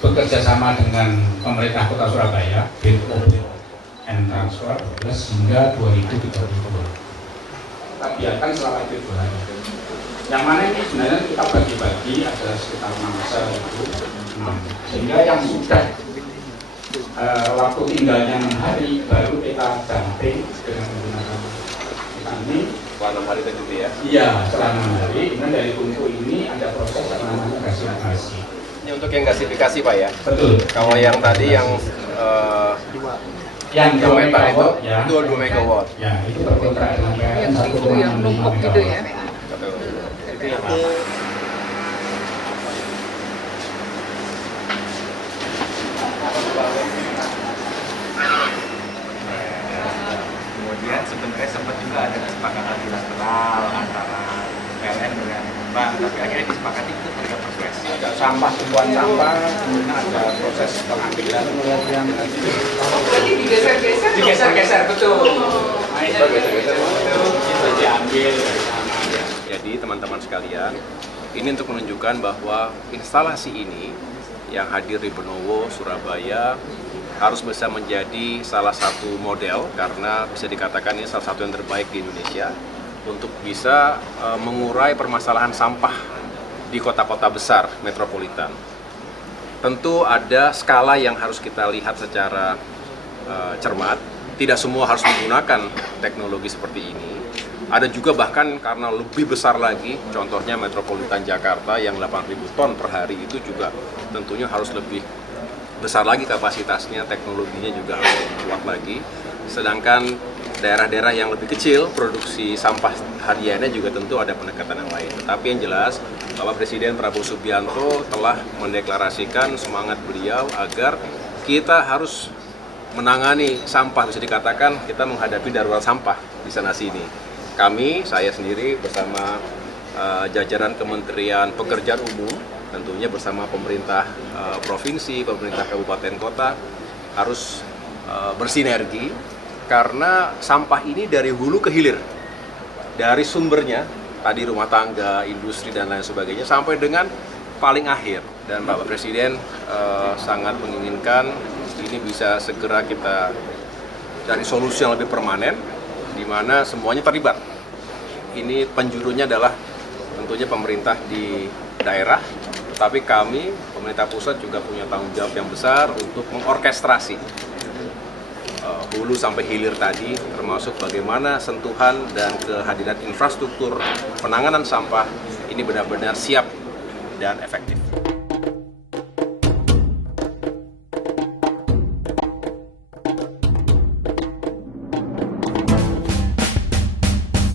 bekerja sama dengan pemerintah Kota Surabaya, BOP and Transfer hingga 2030. Kita biarkan selama itu 2 hari. Yang mana ini sebenarnya kita bagi-bagi ada sekitar 6 sel itu, sehingga yang sudah waktu tinggalnya 6 hari baru kita damping dengan menggunakan kita ini. Setelah 6 hari tadi ya? Iya, setelah 6 hari. Kemudian dari tungku ini ada proses yang namanya gasifikasi. Ini untuk yang gasifikasi Pak ya? Betul. Kalau yang tadi yang 2 meter itu, ya. itu 2 megawatt. Ya, itu berkontrak dengan PLN 1,65 yang numpuk gitu ya. Betul. Itu yang apa? Kemudian sebenarnya sempat juga ada kesepakatan bilateral antara PLN dengan bank, tapi akhirnya disepakati itu pada proses. Ada sampah, tumpuan sampah, kemudian ada proses pengambilan. Berarti digeser-geser? Digeser-geser, betul. Geser-geser. Itu diambil. Jadi teman-teman sekalian, ini untuk menunjukkan bahwa instalasi ini yang hadir di Benowo, Surabaya harus bisa menjadi salah satu model karena bisa dikatakan ini salah satu yang terbaik di Indonesia untuk bisa mengurai permasalahan sampah di kota-kota besar metropolitan. Tentu ada skala yang harus kita lihat secara cermat. Tidak semua harus menggunakan teknologi seperti ini. Ada juga bahkan karena lebih besar lagi, contohnya metropolitan Jakarta yang 8.000 ton per hari itu juga tentunya harus lebih besar lagi kapasitasnya, teknologinya juga harus kuat lagi. Sedangkan daerah-daerah yang lebih kecil, produksi sampah hariannya juga tentu ada pendekatan yang lain. Tetapi yang jelas, Bapak Presiden Prabowo Subianto telah mendeklarasikan semangat beliau agar kita harus menangani sampah, bisa dikatakan kita menghadapi darurat sampah di sana-sini. Kami, saya sendiri bersama jajaran Kementerian Pekerjaan Umum, tentunya bersama pemerintah provinsi, pemerintah kabupaten kota harus bersinergi karena sampah ini dari hulu ke hilir, dari sumbernya tadi rumah tangga, industri dan lain sebagainya sampai dengan paling akhir. Dan Bapak Presiden sangat menginginkan ini bisa segera kita cari solusi yang lebih permanen di mana semuanya terlibat. Ini penjurunya adalah tentunya pemerintah di daerah, tapi kami, pemerintah pusat juga punya tanggung jawab yang besar untuk mengorkestrasi hulu sampai hilir tadi, termasuk bagaimana sentuhan dan kehadiran infrastruktur penanganan sampah ini benar-benar siap dan efektif.